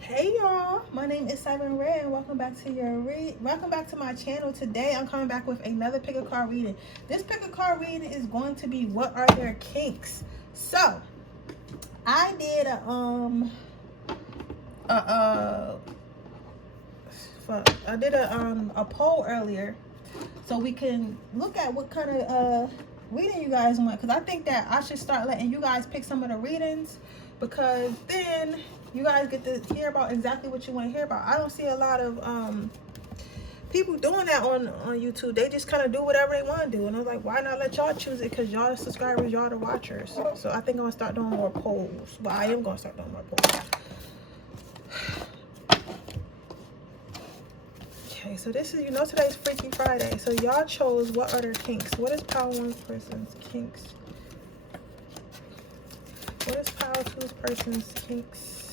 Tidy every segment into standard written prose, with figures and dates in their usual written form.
Hey y'all, my name is Siren Redd and welcome back to my channel. Today I'm coming back with another pick a card reading. This pick a card reading is going to be what are their kinks. So I did a poll earlier so we can look at what kind of reading you guys want, because I think that I should start letting you guys pick some of the readings, because then you guys get to hear about exactly what you want to hear about. I don't see a lot of people doing that on YouTube. They just kind of do whatever they want to do, and I was like, why not let y'all choose it, because y'all the subscribers, y'all the watchers. So I think I'm gonna start doing more polls. Well, I am gonna start doing more polls. Okay, so this is, today's Freaky Friday. So y'all chose what are their kinks. What is Power 1 person's kinks? What is Power 2's person's kinks?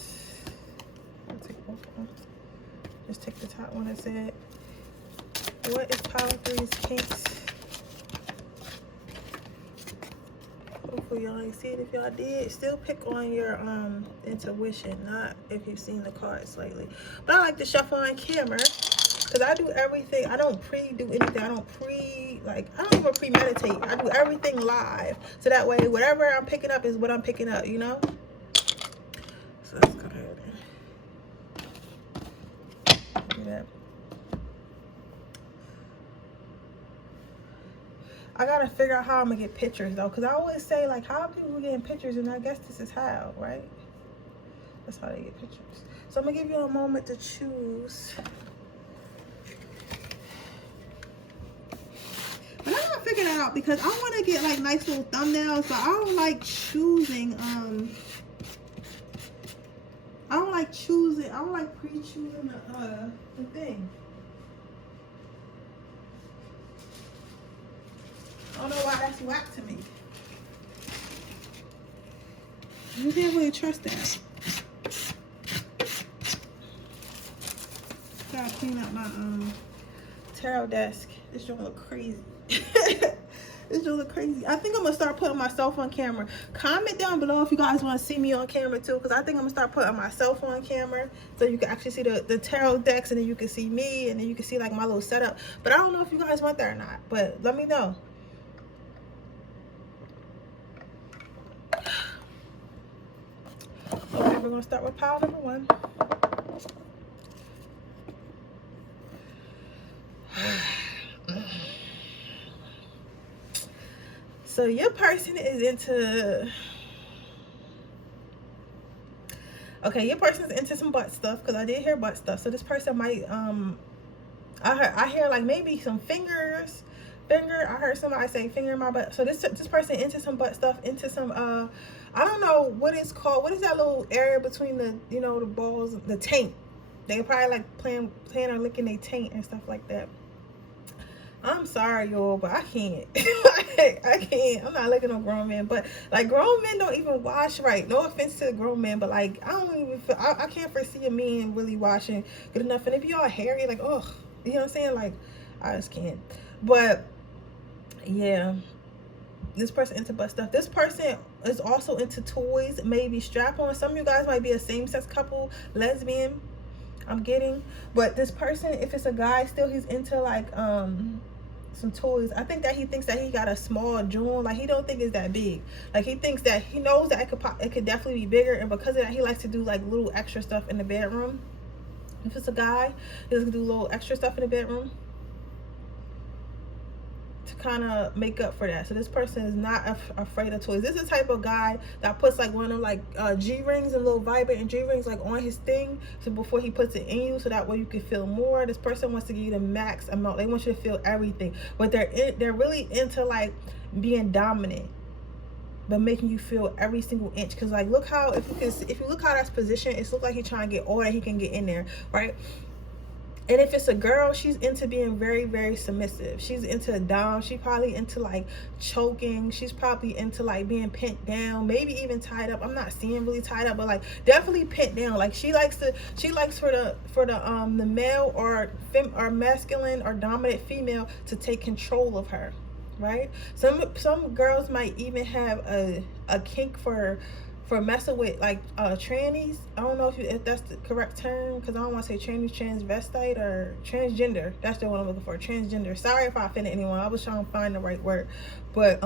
I'll take both of them. Just take the top one that said, what is Power 3's kinks? Hopefully y'all ain't see it. If y'all did, still pick on your intuition, not if you've seen the cards lately. But I like to shuffle on camera, because I do everything. I don't pre-do anything. I don't even premeditate. I do everything live. So that way, whatever I'm picking up is what I'm picking up, you know? So let's go ahead and do that. I gotta figure out how I'm gonna get pictures, though, because I always say, like, how are people getting pictures? And I guess this is how, right? That's how they get pictures. So I'm gonna give you a moment to choose. But I'm gonna figure that out, because I want to get like nice little thumbnails, but I don't like choosing I don't like pre-choosing the thing. I don't know why that's whack to me. You can't really trust that. Gotta clean up my tarot desk. This don't look crazy. This don't look crazy. I think I'm gonna start putting myself on camera. Comment down below if you guys want to see me on camera too, because I think I'm gonna start putting myself on camera so you can actually see the tarot decks, and then you can see me, and then you can see like my little setup. But I don't know if you guys want that or not, but let me know. Okay, we're gonna start with pile number 1. So your person is into, okay, your person's into some butt stuff, because I did hear butt stuff. So this person might I hear like maybe some finger. I heard somebody say finger in my butt. So this person into some butt stuff, into some I don't know what it's called. What is that little area between the, the balls, the taint? They probably like playing or licking their taint and stuff like that. I'm sorry, y'all, but I can't. I can't. I'm not looking at grown men, but like grown men don't even wash right. No offense to grown men, but like I don't even feel. I can't foresee a man really washing good enough. And if y'all hairy, like, oh, you know what I'm saying? Like, I just can't. But yeah, this person into butt stuff. This person is also into toys, maybe strap-on. Some of you guys might be a same-sex couple, lesbian, I'm getting. But this person, if it's a guy, still he's into like some toys. I think that he thinks that he got a small jewel. Like, he don't think it's that big. Like, he thinks that he knows that it could definitely be bigger, and because of that he likes to do like little extra stuff in the bedroom. If it's a guy, he's gonna do little extra stuff in the bedroom to kind of make up for that. So this person is not afraid of toys. This is the type of guy that puts like one of them like G-rings and little vibrating G-rings like on his thing, so before he puts it in you, so that way you can feel more. This person wants to give you the max amount. They want you to feel everything, but they're really into like being dominant, but making you feel every single inch. Because like, look how, if you look how that's positioned, it's look like he's trying to get all that he can get in there, right? And if it's a girl, she's into being very, very submissive. She's into dom. She's probably into like choking. She's probably into like being pinned down, maybe even tied up. I'm not seeing really tied up, but like definitely pinned down. Like she likes for the male or masculine or dominant female to take control of her, right? Some girls might even have a kink for for messing with like trannies. I don't know if that's the correct term, because I don't want to say trannies, transvestite, or transgender. That's the one I'm looking for, transgender. Sorry if I offended anyone. I was trying to find the right word, but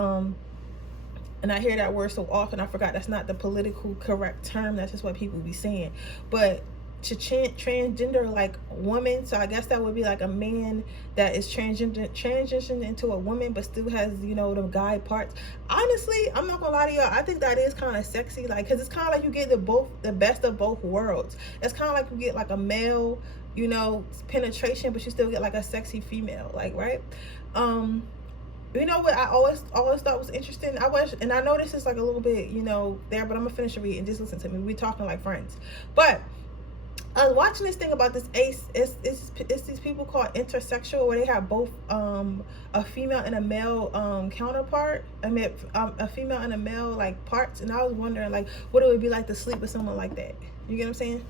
and I hear that word so often, I forgot that's not the political correct term. That's just what people be saying. But to transgender, like woman, so I guess that would be like a man that is transitioned into a woman, but still has, you know, the guy parts. Honestly, I'm not gonna lie to y'all, I think that is kind of sexy, like, because it's kind of like you get the best of both worlds. It's kind of like you get like a male, you know, penetration, but you still get like a sexy female, like, right? You know what I always thought was interesting? And I know this is like a little bit, you know, there, but I'm gonna finish the read and just listen to me. We talking like friends. But I was watching this thing about this ace. It's these people called intersexual, where they have both a female and a male counterpart. I mean, a female and a male like parts. And I was wondering like what it would be like to sleep with someone like that. You get what I'm saying?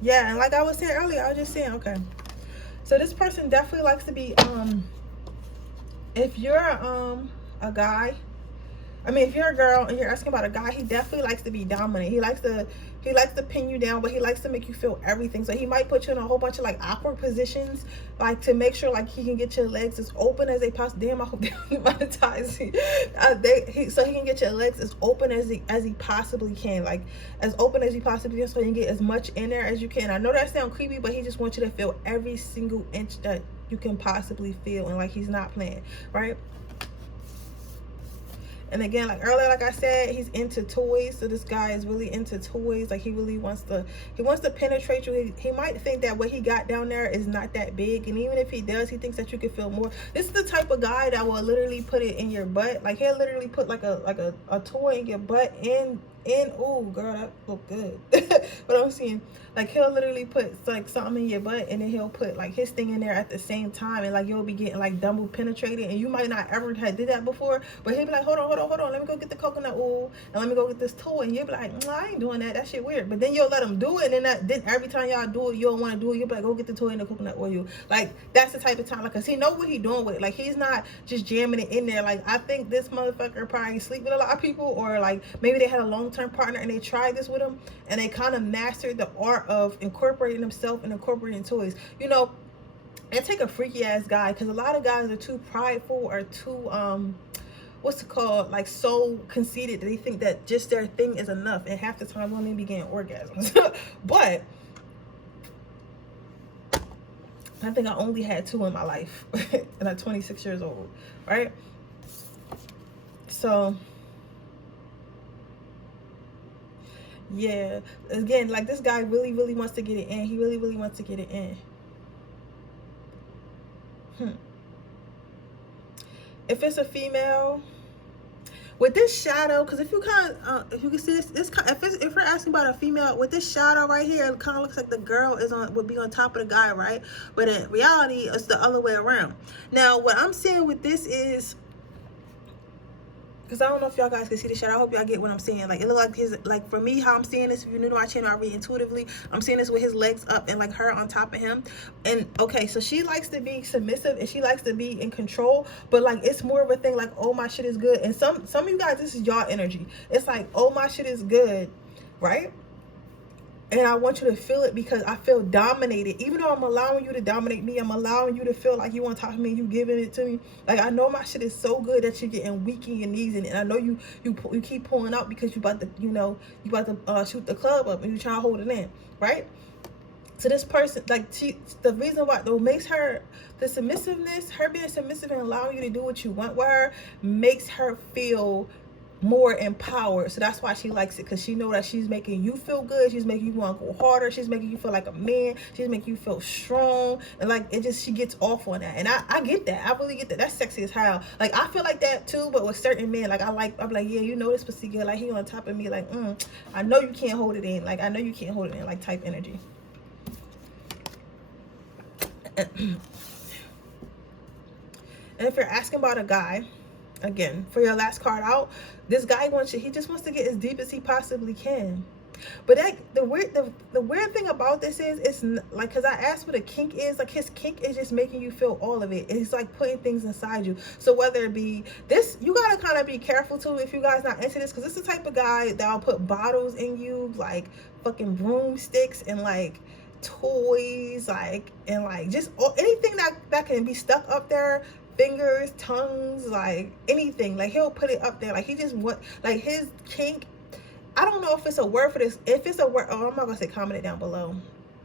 Yeah, and like I was saying earlier, I was just saying, okay, so this person definitely likes to be if you're a guy, I mean, if you're a girl and you're asking about a guy, he definitely likes to be dominant. He likes to pin you down, but he likes to make you feel everything. So he might put you in a whole bunch of like awkward positions, like to make sure like he can get your legs as open as they possibly. Damn, I hope they don't monetize it. So he can get your legs as open as he possibly can, like as open as he possibly can, so you can get as much in there as you can. I know that sounds creepy, but he just wants you to feel every single inch that you can possibly feel, and like he's not playing, right? And again, like earlier, like I said, he's into toys. So this guy is really into toys. Like he really wants to penetrate you. He might think that what he got down there is not that big, and even if he does, he thinks that you can feel more. This is the type of guy that will literally put it in your butt. Like he'll literally put like a toy in your butt, and oh girl, that look good. But I'm seeing like he'll literally put like something in your butt, and then he'll put like his thing in there at the same time, and like you'll be getting like double penetrated, and you might not ever have did that before, but he'll be like, hold on, let me go get the coconut oil, and let me go get this toy, and you'll be like, no, I ain't doing that shit weird. But then you'll let him do it, and then every time y'all do it, you don't want to do it, you'll be like, go get the toy and the coconut oil. Like that's the type of time, like, cause he know what he doing with it. Like he's not just jamming it in there. Like I think this motherfucker probably sleep with a lot of people, or like maybe they had a long-term partner and they tried this with him, and they kind of mastered the art of incorporating themselves and incorporating toys, you know. And take a freaky ass guy, because a lot of guys are too prideful or too what's it called, like so conceited that they think that just their thing is enough, and half the time women be getting orgasms. But I think I only had 2 in my life and I'm 26 years old, right? So yeah, again, like this guy really wants to get it in. He really wants to get it in. If it's a female with this shadow, because if you kind of if you can see this if we're asking about a female with this shadow right here, it kind of looks like the girl would be on top of the guy, right? But in reality, it's the other way around. Now what I'm seeing with this is, because I don't know if y'all guys can see the shadow. I hope y'all get what I'm saying. Like it look like his, like for me, how I'm seeing this, if you're new to my channel, I read intuitively. I'm seeing this with his legs up and like her on top of him. And okay, so she likes to be submissive and she likes to be in control, but like it's more of a thing like, oh, my shit is good. And some of you guys, this is y'all energy. It's like, oh, my shit is good, right? And I want you to feel it, because I feel dominated. Even though I'm allowing you to dominate me, I'm allowing you to feel like you on top of me, you giving it to me. Like I know my shit is so good that you're getting weak in your knees, and I know you keep pulling out because you about to, you know, you about to shoot the club up and you trying to hold it in, right? So this person, like the reason why though makes her, the submissiveness, her being submissive and allowing you to do what you want with her, makes her feel more empowered. So that's why she likes it, because she know that she's making you feel good, she's making you want to go harder, she's making you feel like a man, she's making you feel strong, and like it just, she gets off on that. And I get that, I really get that. That's sexy as hell. Like I feel like that too, but with certain men, like I'm like, yeah, you know, this pussy good, like he on top of me, like I know you can't hold it in, like I know you can't hold it in, like type energy. And if you're asking about a guy, again, for your last card out, this guy wants you, he just wants to get as deep as he possibly can. But that the weird thing about this is, it's like, because I asked what a kink is, like his kink is just making you feel all of it. It's like putting things inside you. So whether it be this, you gotta kind of be careful too if you guys not into this, because this is the type of guy that'll put bottles in you, like fucking broomsticks and like toys, like, and like just anything that can be stuck up there, fingers, tongues, like anything, like he'll put it up there. Like he just want, like his kink, I don't know if it's a word for this. If it's a word, oh, I'm not gonna say comment it down below,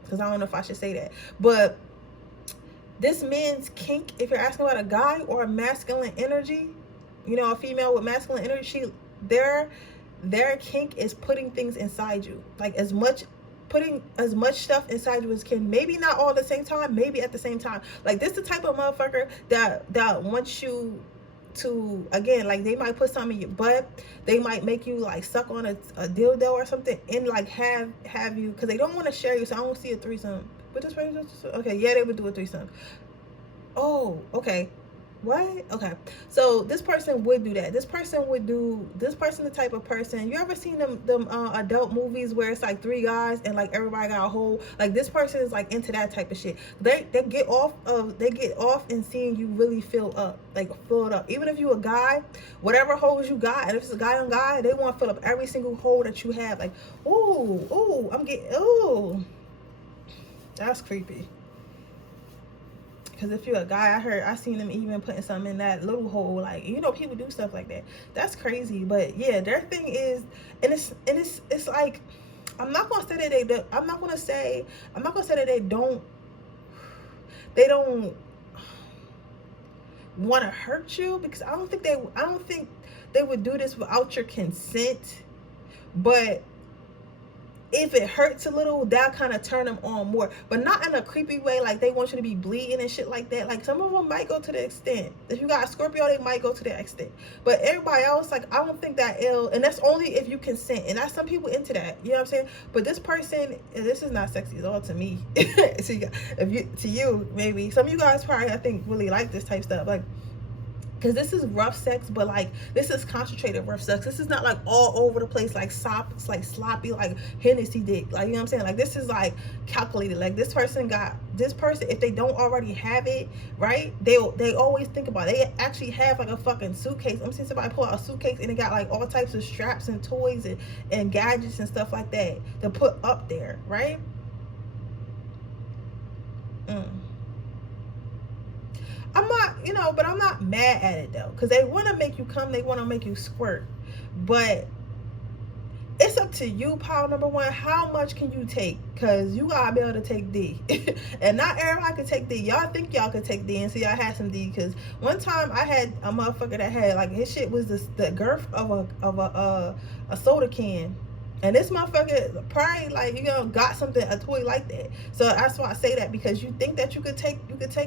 because I don't know if I should say that. But this man's kink, if you're asking about a guy or a masculine energy, you know, a female with masculine energy, their kink is putting things inside you, like putting as much stuff inside you as can. Maybe not all at the same time, maybe at the same time. Like this the type of motherfucker that wants you to, again, like they might put something in your butt, they might make you like suck on a dildo or something, and like have you, because they don't want to share you. So I don't see a threesome. But this person, okay, yeah, they would do a threesome. Oh, okay. What? Okay, so this person would do that. This person the type of person, you ever seen them adult movies where it's like 3 guys and like everybody got a hole? Like this person is like into that type of shit. They get off in seeing you really fill up, like filled up. Even if you a guy, whatever holes you got, and if it's a guy on guy, they want to fill up every single hole that you have. Like, ooh, I'm getting, ooh, that's creepy. Because if you're a guy, I seen them even putting something in that little hole. Like, you know, people do stuff like that. That's crazy. But yeah, their thing is, and it's like, I'm not gonna say that they do, I'm not gonna say that they don't want to hurt you, because I don't think they would do this without your consent. But if it hurts a little, that kind of turn them on more, but not in a creepy way, like they want you to be bleeding and shit like that. Like some of them might go to the extent. If you got a Scorpio, they might go to that extent. But everybody else, like, I don't think that ill, and that's only if you consent. And that's some people into that. You know what I'm saying? But this person, this is not sexy at all to me. To you, maybe some of you guys probably, I think, really like this type stuff, like. Because this is rough sex, but like this is concentrated rough sex. This is not like all over the place, like it's like sloppy, like Hennessy dick. Like, you know what I'm saying? Like this is like calculated. Like this person, if they don't already have it, right? They always think about it. They actually have like a fucking suitcase. I'm seeing somebody pull out a suitcase and it got like all types of straps and toys and gadgets and stuff like that to put up there, right? I'm not, but I'm not mad at it though, because they want to make you come, they want to make you squirt. But it's up to you, pile number one. How much can you take? Because you gotta be able to take D. And not everybody can take D. Y'all think y'all could take D, and so y'all had some D. Because one time I had a motherfucker that had, like, his shit was the girth of a soda can. And this motherfucker probably, like, got something, a toy like that. So that's why I say that, because you think that you could take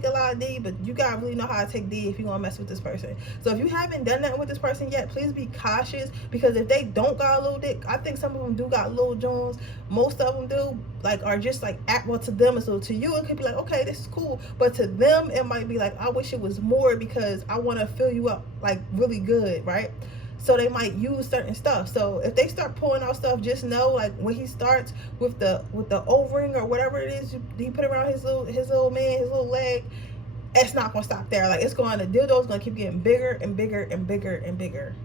a lot of D, but you gotta really know how to take D if you want to mess with this person. So if you haven't done nothing with this person yet, please be cautious, because if they don't got a little dick, I think some of them do got little Jones. Most of them do, like, are just like, well, to them, so to you it could be like, okay, this is cool, but to them it might be like, I wish it was more, because I want to fill you up like really good, right? So they might use certain stuff. So if they start pulling out stuff, just know, like, when he starts with the O-ring or whatever it is he put around his little man, his little leg, it's not gonna stop there. Like, the dildo's gonna keep getting bigger and bigger and bigger and bigger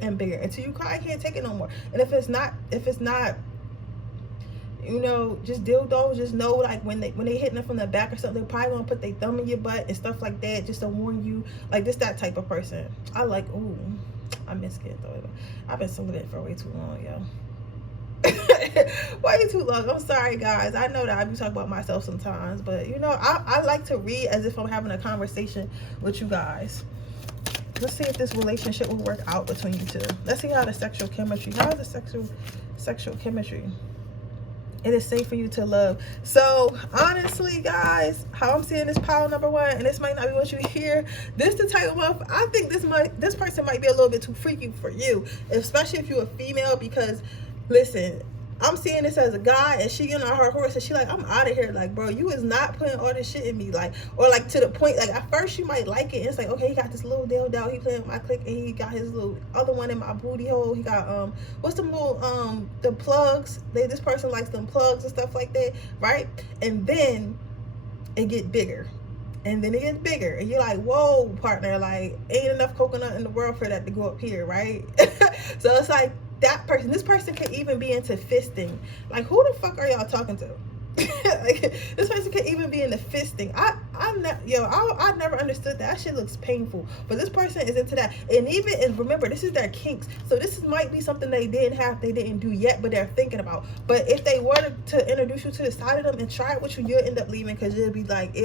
and bigger until you cry, I can't take it no more. And if it's not just dildos, just know, like, when they hitting it from the back or something, they're probably gonna put their thumb in your butt and stuff like that, just to warn you. Like, this that type of person. I like, ooh, I miss it though. I've been celibate for way too long, yo. Way too long. I'm sorry, guys. I know that I be talking about myself sometimes, but I like to read as if I'm having a conversation with you guys. Let's see if this relationship will work out between you two. Let's see how the sexual chemistry. How is the sexual chemistry? It is safe for you to love. So honestly, guys, how I'm seeing this pile number one, and this might not be what you hear, this the type of, I think this person might be a little bit too freaky for you, especially if you're a female, because listen, I'm seeing this as a guy, and she getting on her horse, and she like, I'm out of here. Like, bro, you is not putting all this shit in me. Like, or like to the point, like at first you might like it. And it's like, okay, he got this little dildo, he playing with my click, and he got his little other one in my booty hole. He got what's the little the plugs? This person likes them plugs and stuff like that, right? And then it get bigger. And then it gets bigger, and you're like, whoa, partner, like, ain't enough coconut in the world for that to go up here, right? So it's like, this person could even be into fisting. Like, who the fuck are y'all talking to? Like, this person could even be into fisting. I never understood that. That shit looks painful. But this person is into that. And remember, this is their kinks. So this might be something they didn't do yet, but they're thinking about. But if they were to introduce you to the side of them and try it with you, you'll end up leaving, because you'll be like,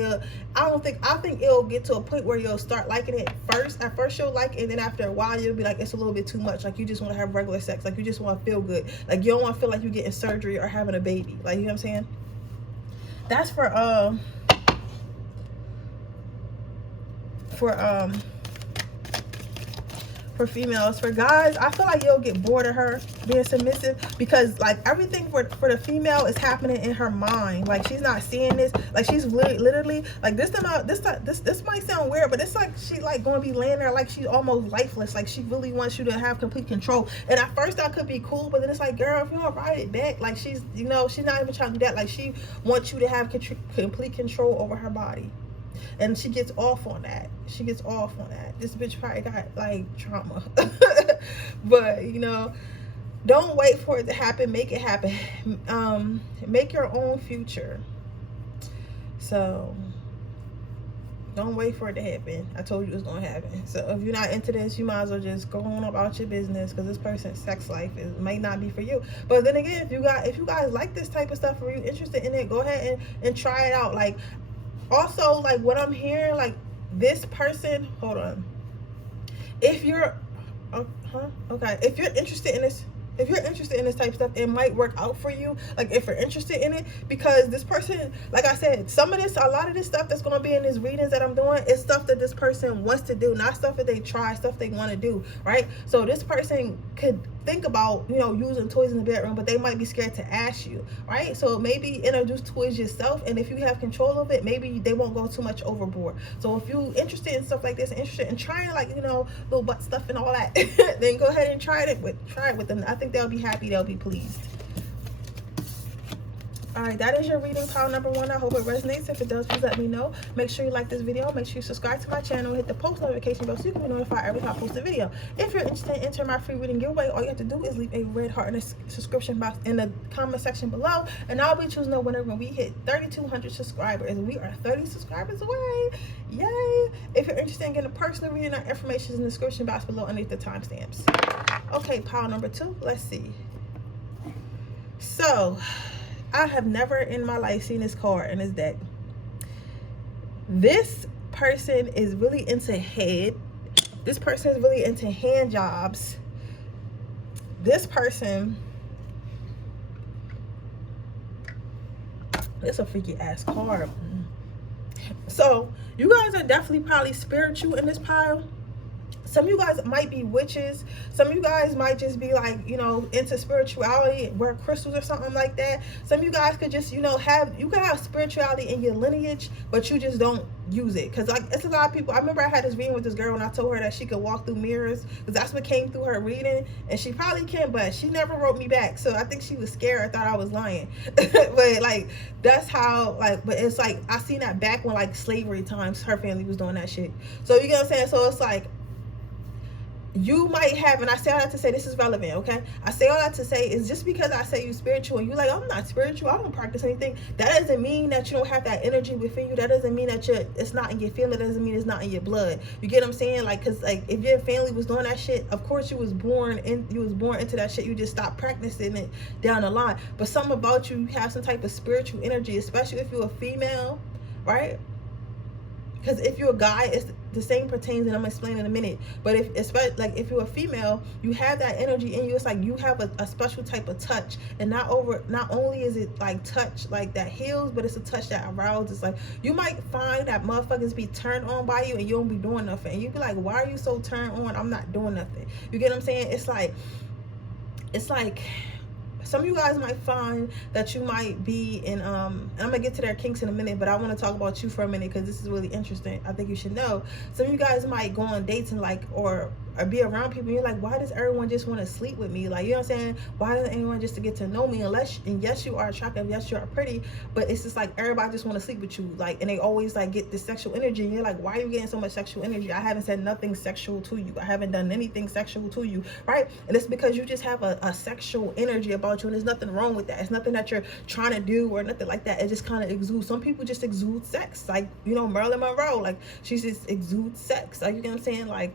I think it'll get to a point where you'll start liking it first. At first you'll like it, and then after a while you'll be like, it's a little bit too much. Like, you just want to have regular sex. Like, you just want to feel good. Like, you don't want to feel like you're getting surgery or having a baby. Like, you know what I'm saying? That's for females. For guys, I feel like you'll get bored of her being submissive, because like everything for the female is happening in her mind. Like, she's not seeing this. Like, she's literally like this might sound weird, but it's like she like going to be laying there like she's almost lifeless. Like, she really wants you to have complete control. And at first that could be cool, but then it's like, girl, if you don't ride it back, like, she's not even trying to do that. Like, she wants you to have complete control over her body. And she gets off on that. This bitch probably got like trauma. But don't wait for it to happen. Make it happen. Make your own future. So don't wait for it to happen. I told you it's gonna happen. So if you're not into this, you might as well just go on about your business, because this person's sex life might not be for you. But then again, if you guys like this type of stuff, or you're interested in it, go ahead and try it out. Like, also, like, what I'm hearing, like, this person, hold on, if you're if you're interested in this type of stuff, it might work out for you. Like, if you're interested in it, because this person, like I said, a lot of this stuff that's going to be in these readings that I'm doing is stuff that this person wants to do, not stuff that they try, stuff they want to do, right? So this person could think about using toys in the bedroom, but they might be scared to ask you, right? So maybe introduce toys yourself, and if you have control of it, maybe they won't go too much overboard. So if you're interested in stuff like this, interested in trying, like, little butt stuff and all that, then go ahead and try it with them. I think they'll be happy, they'll be pleased. All right, that is your reading, pile number 1. I hope it resonates. If it does, please let me know. Make sure you like this video. Make sure you subscribe to my channel. Hit the post notification bell so you can be notified every time I post a video. If you're interested in entering my free reading giveaway, all you have to do is leave a red heart in the subscription box in the comment section below, and I'll be choosing a winner when we hit 3,200 subscribers. We are 30 subscribers away. Yay! If you're interested in getting a personal reading, our information is in the description box below underneath the timestamps. Okay, pile number 2. Let's see. So, I have never in my life seen this card in this deck. This person is really into head. This person is really into hand jobs. This person, it's a freaky ass card. So you guys are definitely probably spiritual in this pile. Some of you guys might be witches. Some of you guys might just be like, into spirituality, wear crystals or something like that. Some of you guys could just, you can have spirituality in your lineage, but you just don't use it. Because like, it's a lot of people. I remember I had this reading with this girl, and I told her that she could walk through mirrors, because that's what came through her reading. And she probably can, but she never wrote me back. So I think she was scared, thought I was lying. But like, that's how, like, but it's like, I seen that back when like slavery times, her family was doing that shit. So you get what I'm saying? So it's like, you might have, and I say all that to say this is relevant, okay? I say all that to say is, just because I say you spiritual and you like, I'm not spiritual, I don't practice anything, that doesn't mean that you don't have that energy within you. That doesn't mean that it's not in your family. That doesn't mean it's not in your blood. You get what I'm saying? Like, because like, if your family was doing that shit, of course you was born into that shit. You just stopped practicing it down the line. But something about you have some type of spiritual energy, especially if you're a female, right? Because if you're a guy, it's the same pertains, and I'm gonna explain in a minute. But if you're a female, you have that energy in you. It's like you have a special type of touch, and not only is it like touch like that heals, but it's a touch that arouses. Like, you might find that motherfuckers be turned on by you, and you don't be doing nothing, and you be like, why are you so turned on? I'm not doing nothing. You get what I'm saying? It's like some of you guys might find that you might be in and I'm gonna get to their kinks in a minute, but I want to talk about you for a minute because this is really interesting. I think you should know. Some of you guys might go on dates and like or be around people and you're like, why does everyone just want to sleep with me? Like, you know what I'm saying? Why doesn't anyone just to get to know me? Unless, and yes, you are attractive, yes, you are pretty, but it's just like everybody just want to sleep with you, like, and they always like get this sexual energy and you're like, why are you getting so much sexual energy? I haven't said nothing sexual to you. I haven't done anything sexual to you, right? And it's because you just have a sexual energy about you, and there's nothing wrong with that. It's nothing that you're trying to do or nothing like that. It just kind of exudes. Some people just exude sex, like, you know, Marilyn Monroe, like she just exudes sex, like, you know what I'm saying? Like,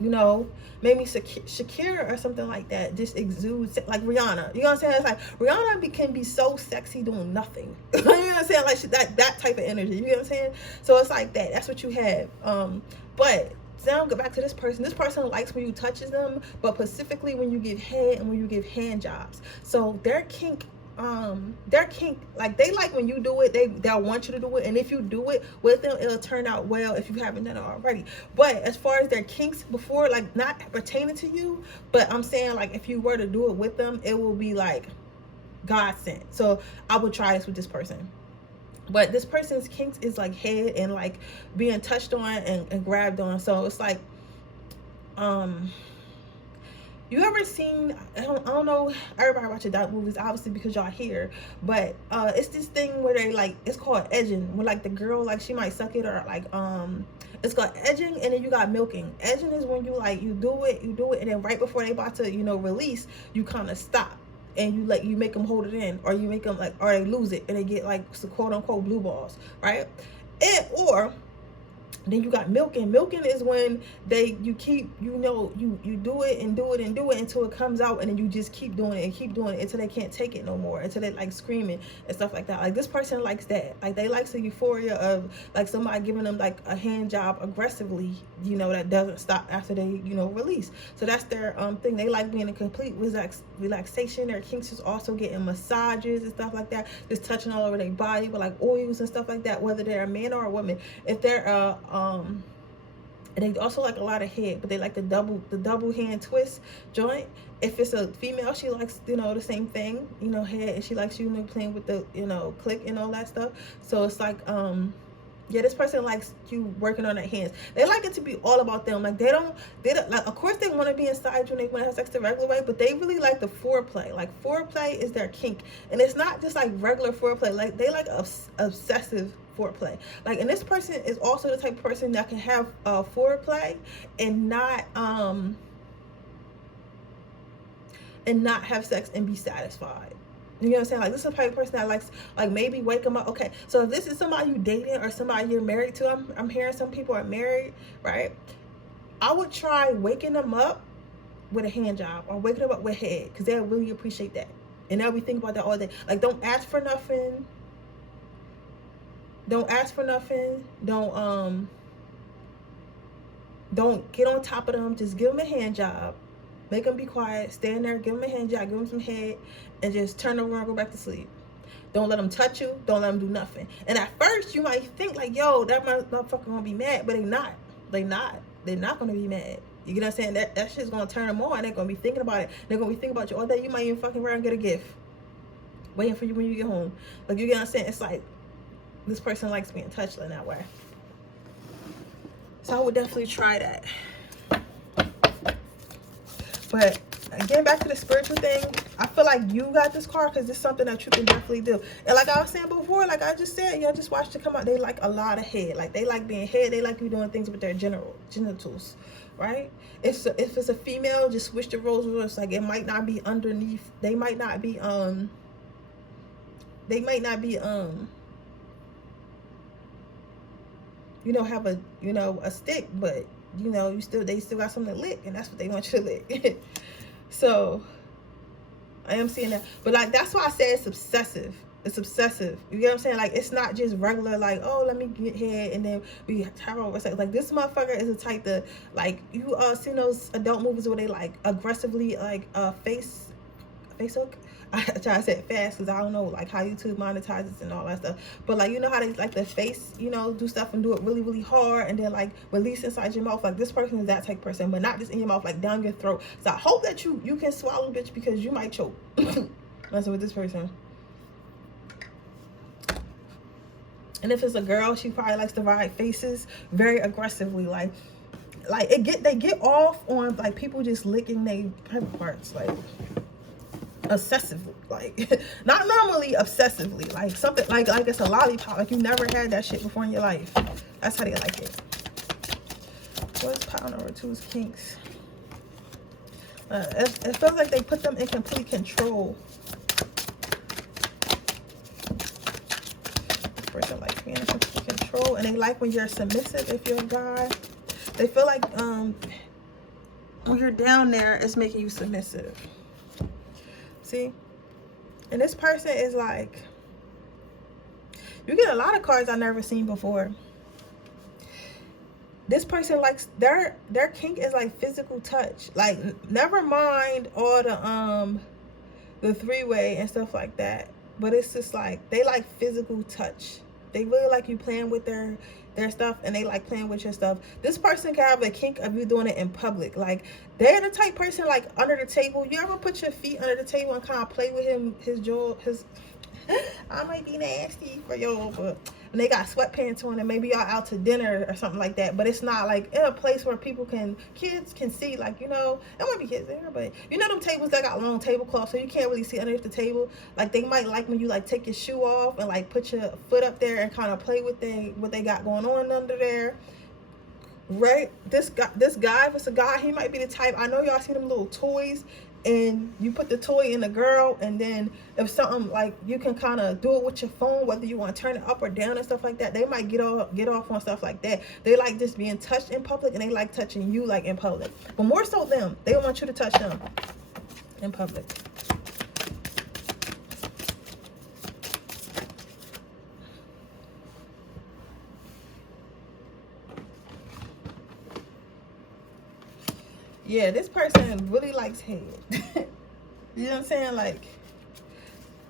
you know, maybe Shakira or something like that just exudes, like Rihanna, you know what I'm saying? It's like Rihanna can be so sexy doing nothing. You know what I'm saying? Like that type of energy, you know what I'm saying? So it's like that, that's what you have. But now go back to this person. This person likes when you touches them, but specifically when you give head and when you give hand jobs. So their kink, like they like when you do it, they'll want you to do it, and if you do it with them, it'll turn out well if you haven't done it already. But as far as their kinks before, like not pertaining to you, but I'm saying like if you were to do it with them, it will be like God sent. So I would try this with this person. But this person's kinks is like head and like being touched on and grabbed on. So it's like you ever seen, I don't know, everybody watch adult movies obviously because y'all here, but it's this thing where they like, it's called edging, where like the girl, like she might suck it, or like it's called edging, and then you got milking. Edging is when you like you do it and then right before they about to, you know, release, you kind of stop and you make them hold it in, or you make them like, or they lose it and they get like quote unquote blue balls, right? Or then you got milking. Milking is when you keep, you know, you do it and do it and do it until it comes out, and then you just keep doing it and keep doing it until they can't take it no more, until they like screaming and stuff like that. Like this person likes that. Like they like the euphoria of like somebody giving them like a hand job aggressively, you know, that doesn't stop after they, you know, release. So that's their thing. They like being in complete relaxation. Their kinks is also getting massages and stuff like that, just touching all over their body with like oils and stuff like that, whether they're a man or a woman. If they're and they also like a lot of head, but they like the double hand twist joint. If it's a female, she likes, you know, the same thing, you know, head, and she likes, you know, playing with the, you know, click and all that stuff. So it's like yeah, this person likes you working on their hands. They like it to be all about them. Like they don't like, of course they want to be inside you and they want to have sex the regular way, but they really like the foreplay. Like foreplay is their kink, and it's not just like regular foreplay. Like they like obsessive foreplay. Like, and this person is also the type of person that can have foreplay and not have sex and be satisfied. You know what I'm saying? Like this is the type of person that likes, like, maybe wake them up. Okay, so if this is somebody you dating or somebody you're married to, I'm hearing some people are married, right? I would try waking them up with a hand job or waking them up with head, because they'll really appreciate that, and they'll be thinking about that all day. Like, don't ask for nothing. Don't ask for nothing. Don't get on top of them. Just give them a hand job. Make them be quiet. Stand there. Give them a hand job. Give them some head, and just turn over and go back to sleep. Don't let them touch you. Don't let them do nothing. And at first, you might think like, "Yo, that motherfucker gonna be mad," but they not. They're not gonna be mad. You get what I'm saying? That shit's gonna turn them on. They're gonna be thinking about it. They're gonna be thinking about you all day. You might even fucking around and get a gift waiting for you when you get home. Like, you get what I'm saying? It's like, this person likes being touched in that way. So I would definitely try that. But getting back to the spiritual thing, I feel like you got this card because it's something that you can definitely do. And like I was saying before, like I just said, y'all just watched it come out. They like a lot of head. Like they like being head. They like you doing things with their genitals, right? If it's a female, just switch the roles. It's like it might not be underneath. They might not be you know, have a, you know, a stick, but you know, they still got something to lick, and that's what they want you to lick. So I am seeing that, but like that's why I say it's obsessive. It's obsessive. You get what I'm saying? Like it's not just regular, like, oh, let me get head and then we have over sex. Like this motherfucker is the type that, like, you seen those adult movies where they like aggressively like face hook. I try to say it fast because I don't know like how YouTube monetizes and all that stuff. But like, you know how they like the face, you know, do stuff and do it really, really hard and then like release inside your mouth. Like this person is that type of person, but not just in your mouth, like down your throat. So I hope that you can swallow, bitch, because you might choke messing with this person. And if it's a girl, she probably likes to ride faces very aggressively, like they get off on like people just licking their private parts, like obsessively, like not normally, obsessively, like something like it's a lollipop, like you never had that shit before in your life. That's how they like it. What's pile number 2 is Kinks. It feels like they put them in complete control. This person likes being in complete control, and they like when you're submissive. If you're a guy, they feel like when you're down there, it's making you submissive. See? And this person is like, you get a lot of cards I've never seen before. This person likes, their kink is like physical touch. Like, never mind all the three-way and stuff like that. But it's just like, they like physical touch. They really like you playing with their stuff, and they like playing with your stuff. This person can have a kink of you doing it in public. Like, they're the type person, like, under the table. You ever put your feet under the table and kind of play with him, his jaw, his... I might be nasty for y'all, but... And they got sweatpants on, and maybe y'all out to dinner or something like that. But it's not, like, in a place where kids can see, like, you know... There might be kids there, but... You know them tables that got long tablecloths, so you can't really see underneath the table? Like, they might like when you, like, take your shoe off and, like, put your foot up there and kind of play with what they got going on under there. Right? This guy, if it's a guy, he might be the type... I know y'all see them little toys, and you put the toy in the girl, and then if something, like, you can kind of do it with your phone, whether you want to turn it up or down and stuff like that. They might get off on stuff like that. They like just being touched in public, and they like touching you, like, in public. But more so them, they want you to touch them in public. Yeah, this person really likes head. You know what I'm saying? Like,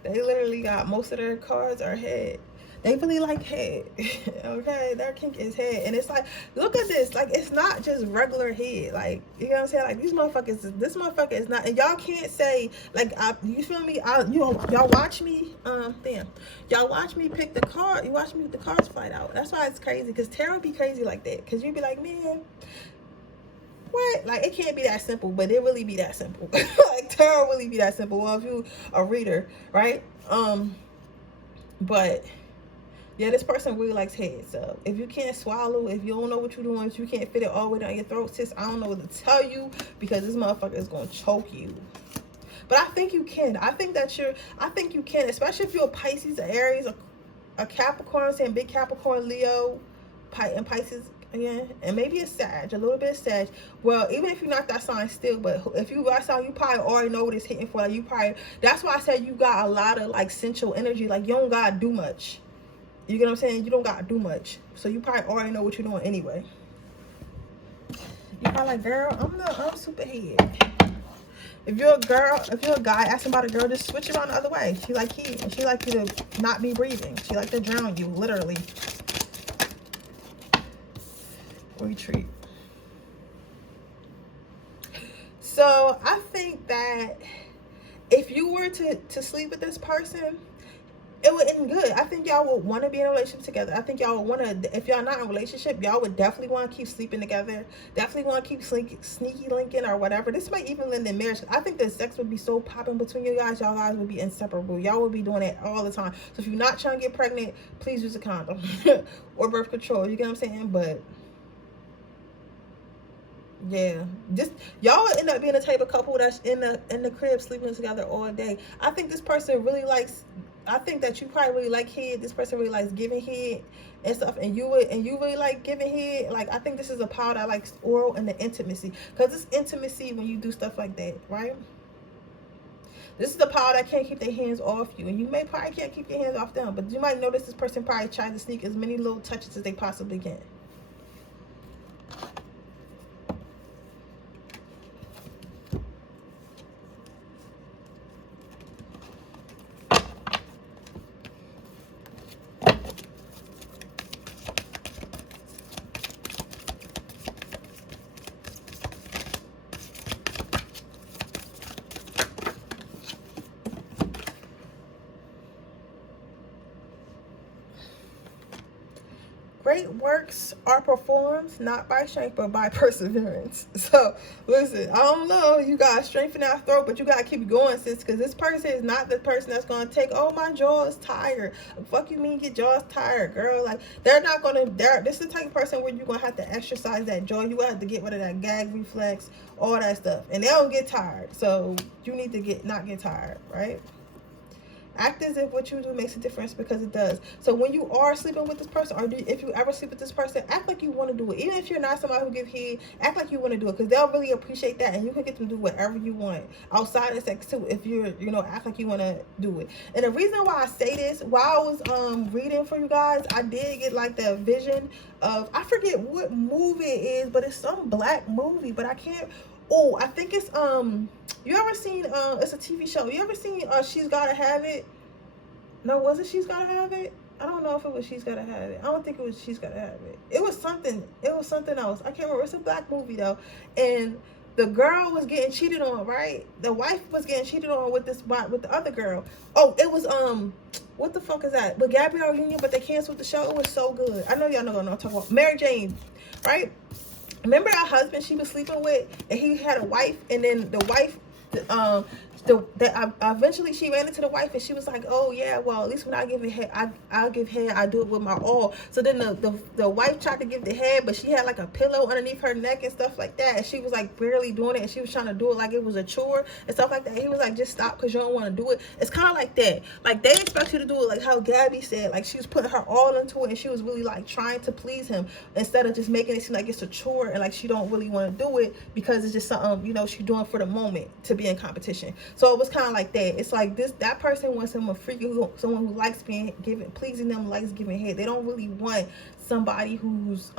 they literally got, most of their cards are head. They really like head. Okay, their kink is head. And it's like, look at this. Like, it's not just regular head. Like, you know what I'm saying? Like, this motherfucker is not, and y'all can't say, like, you feel me? Y'all watch me, y'all watch me pick the card. You watch me with the cards flight out. That's why it's crazy, because tarot be crazy like that. Because you be like, man, what? Like, it can't be that simple, but it really be that simple. Like, tarot really be that simple. Well, if you a reader, right? But yeah, this person really likes head. So if you can't swallow, if you don't know what you're doing, if you can't fit it all the way down your throat, sis, I don't know what to tell you, because this motherfucker is gonna choke you. But I think you can. I think you can, especially if you're a Pisces, an Aries, a Capricorn. I'm saying big Capricorn, Leo, and Pisces. Again, and maybe a Sag, a little bit of Sag. Well, even if you're not that sign still, but if you that sign, you probably already know what it's hitting for. Like, you probably, that's why I said you got a lot of like sensual energy. Like, you don't gotta do much. You get what I'm saying? You don't gotta do much. So you probably already know what you're doing anyway. You probably like, girl, I'm super head. If you're a girl, if you're a guy asking about a girl, just switch around the other way. She like he, and she like you to not be breathing. She like to drown you, literally. Retreat. So I think that if you were to sleep with this person, it would end good. I think y'all would want to be in a relationship together. I think y'all would want to, if y'all not in a relationship, y'all would definitely want to keep sleeping together. Definitely want to keep sneaky linking or whatever. This might even end in marriage. I think the sex would be so popping between you guys. Y'all guys would be inseparable. Y'all would be doing it all the time. So if you're not trying to get pregnant, please use a condom or birth control. You get what I'm saying? But yeah, just y'all end up being a type of couple that's in the crib sleeping together all day. I think this person really likes, I think that you probably really like head. This person really likes giving head and stuff, and you really like giving head. Like, I think this is a power that likes oral and the intimacy, because it's intimacy when you do stuff like that, right? This is the power that can't keep their hands off you, and you may probably can't keep your hands off them, but you might notice this person probably tries to sneak as many little touches as they possibly can. Great works are performed not by strength but by perseverance. So listen, I don't know, you gotta strengthen that throat, but you gotta keep going, sis, because this person is not the person that's gonna take, oh, my jaw is tired. Fuck you mean your jaw's tired, girl? Like, they're not gonna, this is the type of person where you're gonna have to exercise that jaw. You have to get rid of that gag reflex, all that stuff, and they don't get tired. So you need to not get tired, right? Act as if what you do makes a difference, because it does. So when you are sleeping with this person, or if you ever sleep with this person, act like you want to do it. Even if you're not somebody who give head, act like you want to do it, because they'll really appreciate that, and you can get them to do whatever you want outside of sex too. If you're, act like you want to do it. And the reason why I say this, while I was reading for you guys, I did get like the vision of, I forget what movie it is, but it's some black movie, but I can't. Oh, I think it's you ever seen it's a TV show. You ever seen She's Gotta Have It? No, was it She's Gotta Have It? I don't know if it was She's Gotta Have It. I don't think it was She's Gotta Have It. It was something else. I can't remember. It's a black movie though. And the girl was getting cheated on, right? The wife was getting cheated on with the other girl. Oh, it was what the fuck is that? With Gabrielle Union, but they canceled the show. It was so good. I know y'all know what I'm talking about. Mary Jane, right? Remember that husband she was sleeping with, and he had a wife, and then the wife, eventually she ran into the wife, and she was like, oh yeah, well, at least when I give it head, I'll give head, I do it with my all. So then the wife tried to give the head, but she had like a pillow underneath her neck and stuff like that, and she was like barely doing it, and she was trying to do it like it was a chore and stuff like that. He was like, just stop, because you don't want to do it. It's kind of like that. Like, they expect you to do it like how Gabby said, like she was putting her all into it, and she was really like trying to please him, instead of just making it seem like it's a chore and like she don't really want to do it because it's just something, she's doing for the moment to be in competition. So it was kind of like that. It's like that person wants someone freaky, someone who likes pleasing them, likes giving head. They don't really want somebody who's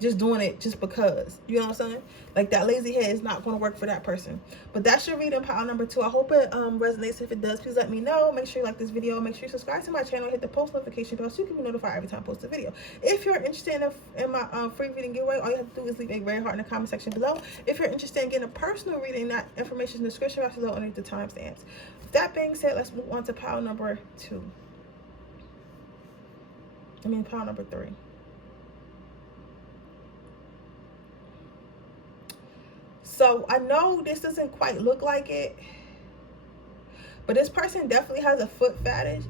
just doing it just because. You know what I'm saying? Like, that lazy head is not going to work for that person. But that's your reading pile number 2. I hope it resonates. If it does, please let me know. Make sure you like this video. Make sure you subscribe to my channel. Hit the post notification bell so you can be notified every time I post a video. If you're interested in my free reading giveaway, all you have to do is leave a red heart in the comment section below. If you're interested in getting a personal reading, that information is in the description box below underneath the timestamps. With that being said, let's move on to pile number 2. Pile number 3. So I know this doesn't quite look like it, but this person definitely has a foot fetish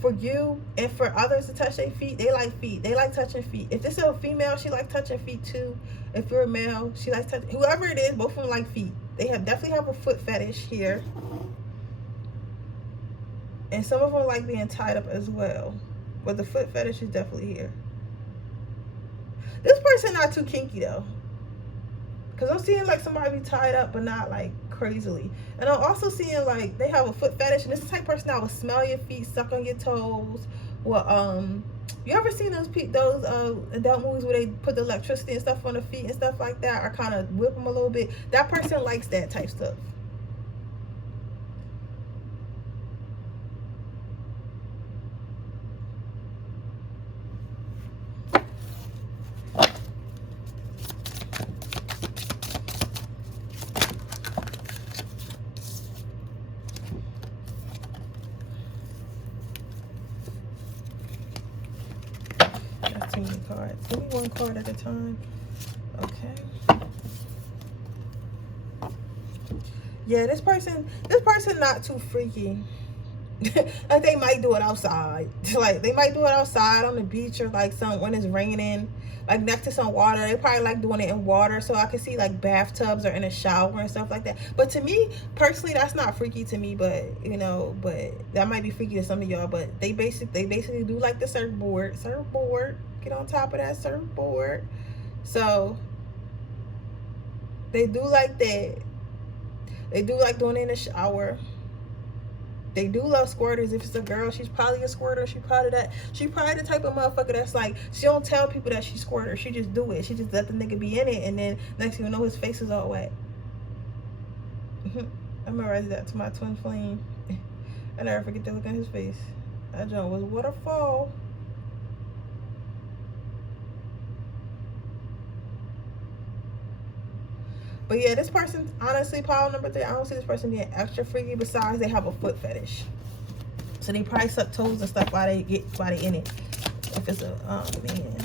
for you and for others to touch their feet. They like feet. They like touching feet. If this is a female, she likes touching feet too. If you're a male, she likes touching. Whoever it is, both of them like feet. They definitely have a foot fetish here, and some of them like being tied up as well. But the foot fetish is definitely here. This person not too kinky though, because I'm seeing like somebody be tied up but not like crazily. And I'm also seeing like they have a foot fetish, and this is the type of person that will smell your feet, suck on your toes. Well, you ever seen those adult movies where they put the electricity and stuff on the feet and stuff like that, or kind of whip them a little bit? That person likes that type stuff. Too many cards. Give me one card at a time. Okay. Yeah, this person not too freaky. Like, they might do it outside. Like, they might do it outside on the beach, or like when it's raining, like next to some water. They probably like doing it in water, so I can see like bathtubs or in a shower and stuff like that. But to me personally, that's not freaky to me. But but that might be freaky to some of y'all. But they basically do like the surfboard. Get on top of that surfboard. So they do like that. They do like doing it in the shower. They do love squirters. If it's a girl, she's probably a squirter. She probably the type of motherfucker that's like, she don't tell people that she's squirter. She just do it. She just let the nigga be in it, and then next thing you know, his face is all wet. I memorized that to my twin flame. I never forget to look at his face. That joint was waterfall. But yeah, this person, honestly, pile number 3, I don't see this person being extra freaky, besides they have a foot fetish. So they probably suck toes and stuff while they in it. If it's a man.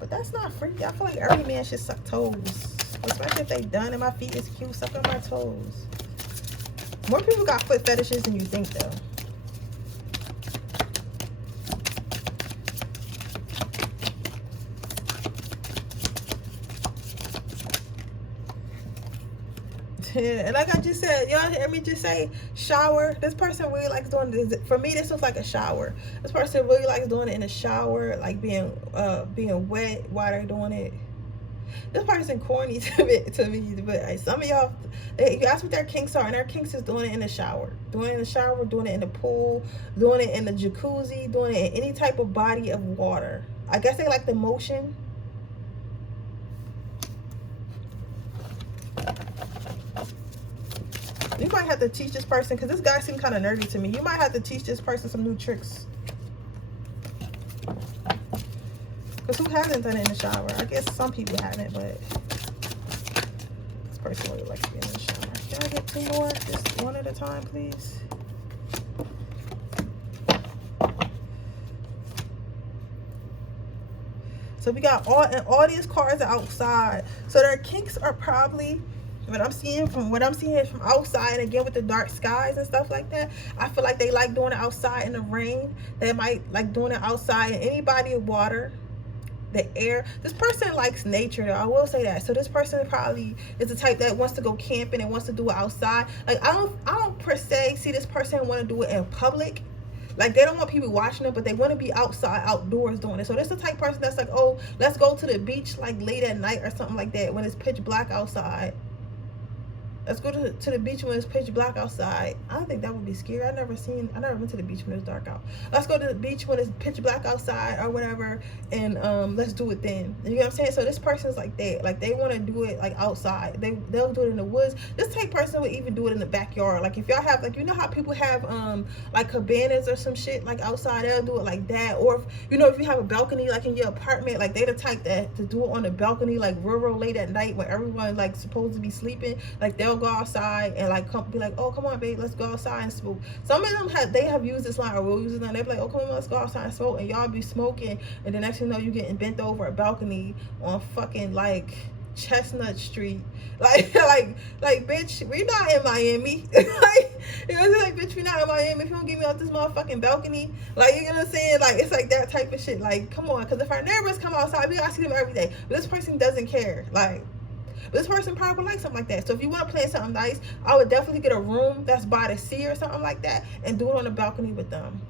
But that's not freaky. I feel like every man should suck toes. Especially if they done and my feet is cute. Suck on my toes. More people got foot fetishes than you think though. And like I just said, y'all hear me just say shower. This person really likes doing this. For me, this looks like a shower. This person really likes doing it in the shower, like being wet while they're doing it. This person corny to me, but some of y'all, you ask what their kinks are, and their kinks is doing it in the shower. Doing it in the shower, doing it in the pool, doing it in the jacuzzi, doing it in any type of body of water. I guess they like the motion. You might have to teach this person, because this guy seemed kind of nerdy to me. You might have to teach this person some new tricks. Because who hasn't done it in the shower? I guess some people haven't, but this person really likes to be in the shower. Can I get 2 more? Just one at a time, please. So we got all these cards outside. So their kinks are probably, what I'm seeing from outside, again with the dark skies and stuff like that, I feel like they like doing it outside in the rain. They might like doing it outside in any body of water, the air. This person likes nature though, I will say that. So this person probably is the type that wants to go camping and wants to do it outside. Like I don't per se see this person want to do it in public. Like they don't want people watching them, but they want to be outside, outdoors doing it. So this is the type of person that's like, oh, let's go to the beach like late at night or something like that when it's pitch black outside. Let's go to the beach when it's pitch black outside. I don't think that would be scary. I never been to the beach when it's dark out. Let's go to the beach when it's pitch black outside or whatever, and let's do it then. You know what I'm saying? So this person's like that. Like they want to do it like outside. They'll do it in the woods. This type of person would even do it in the backyard. Like if y'all have, like, you know how people have like cabanas or some shit like outside, they'll do it like that. Or if you know, if you have a balcony like in your apartment, like they the type that to do it on the balcony like real late at night when everyone like supposed to be sleeping. Like they'll go outside and like be like, oh, come on babe, let's go outside and smoke. Some of them have used this line, or will use this line. They're like, oh, come on, let's go outside and smoke, and y'all be smoking, and the next thing you know, you getting bent over a balcony on fucking like Chestnut Street. Like bitch, we not in Miami. Like, you know what I'm saying? Like, bitch, we not in Miami. If you don't get me off this motherfucking balcony, like, you know what I'm saying? Like, it's like that type of shit. Like, come on, because if our neighbors come outside, we gotta see them every day. But this person doesn't care. Like, this person probably would like something like that. So if you want to plan something nice, I would definitely get a room that's by the sea or something like that and do it on the balcony with them.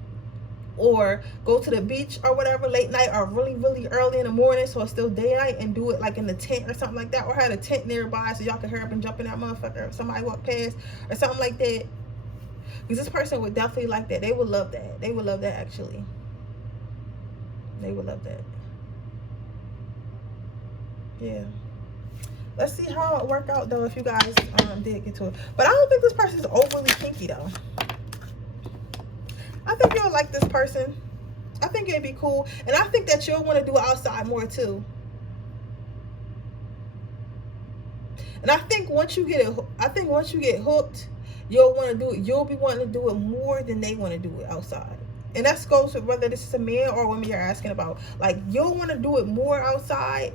Or go to the beach or whatever late night or really early in the morning so it's still daylight, and do it like in the tent or something like that. Or have a tent nearby so y'all can hurry up and jump in that motherfucker if somebody walk past or something like that. Because this person would definitely like that. They would love that. They would love that, actually. They would love that. Yeah. Let's see how it work out though if you guys did get to it. But I don't think this person is overly kinky though. I think you'll like this person. I think it'd be cool, and I think that you'll want to do it outside more too. And I think once you get hooked, you'll want to do it. You'll be wanting to do it more than they want to do it outside. And that goes with whether this is a man or woman you're asking about. Like, you'll want to do it more outside.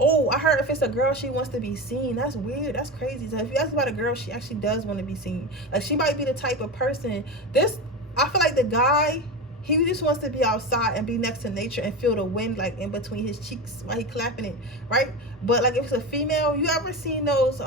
Oh, I heard if it's a girl, she wants to be seen. That's weird. That's crazy. So if you ask about a girl, she actually does want to be seen. Like, she might be the type of person. I feel like the guy, he just wants to be outside and be next to nature and feel the wind like in between his cheeks while he clapping it, right? But like if it's a female, you ever seen those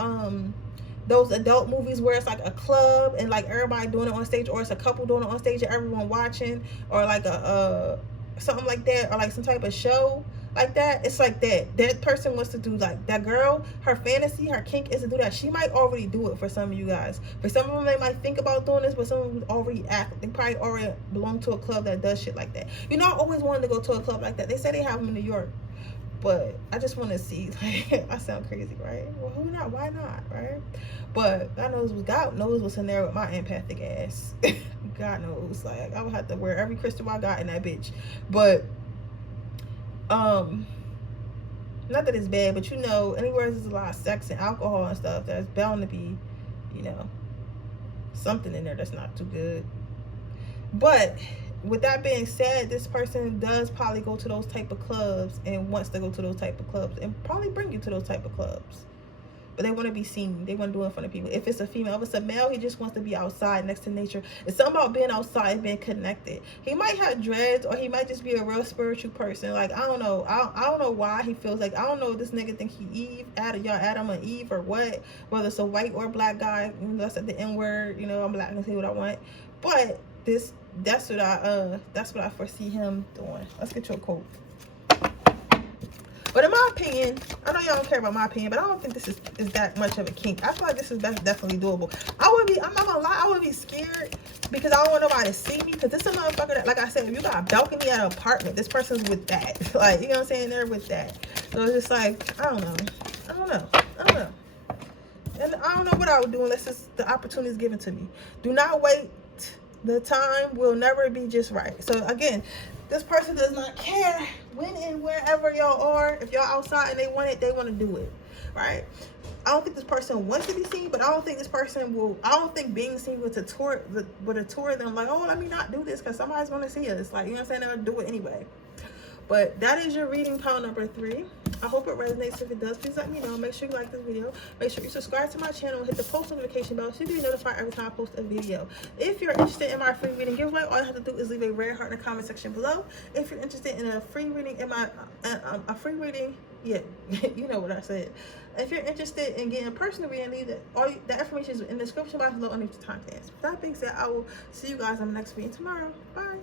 adult movies where it's like a club and like everybody doing it on stage, or it's a couple doing it on stage and everyone watching, or like a something like that, or like some type of show like that? It's like that person wants to do, like, that girl, her fantasy, her kink is to do that. She might already do it for some of you guys. For some of them, they might think about doing this, but some of them already act. They probably already belong to a club that does shit like that. You know, I always wanted to go to a club like that. They say they have them in New York, but I just want to see. Like, I sound crazy, right? Well, who not? Why not, right? But God knows what's in there with my empathic ass. God knows, like, I would have to wear every crystal I got in that bitch. But not that it's bad, but you know, anywhere there's a lot of sex and alcohol and stuff, there's bound to be, you know, something in there that's not too good. But with that being said, this person does probably go to those type of clubs and wants to go to those type of clubs and probably bring you to those type of clubs. But they want to be seen. They want to do it in front of people. If it's a female, if it's a male, he just wants to be outside next to nature. It's something about being outside and being connected. He might have dreads, or he might just be a real spiritual person. Like, I don't know. I don't know why he feels like, I don't know if this nigga think he Adam and Eve or what. Whether it's a white or black guy. You know, that's at the N word. You know, I'm black and say what I want. But that's what I foresee him doing. Let's get you a quote. But in my opinion, I know y'all don't care about my opinion, but I don't think this is that much of a kink. I feel like this is definitely doable. I'm not gonna lie, I would be scared because I don't want nobody to see me. Because this is a motherfucker that, like I said, if you got a balcony at an apartment, this person's with that. Like, you know what I'm saying? They're with that. So it's just like, I don't know. And I don't know what I would do unless the opportunity is given to me. Do not wait. The time will never be just right. So again, this person does not care when and wherever y'all are. If y'all outside and they want it, they want to do it, right? I don't think this person wants to be seen, but I don't think this person will. I don't think being seen with a tour them like, oh, let me not do this because somebody's going to see us. Like, you know what I'm saying? They'll do it anyway. But that is your reading pile number 3. I hope it resonates. If it does, please let me know. Make sure you like this video. Make sure you subscribe to my channel and hit the post notification bell so you be notified every time I post a video. If you're interested in my free reading giveaway, all you have to do is leave a red heart in the comment section below. If you're interested in a free reading yeah, you know what I said. If you're interested in getting a personal reading, leave that information is in the description box below underneath the timestamps. With that being said, I will see you guys on the next reading tomorrow. Bye.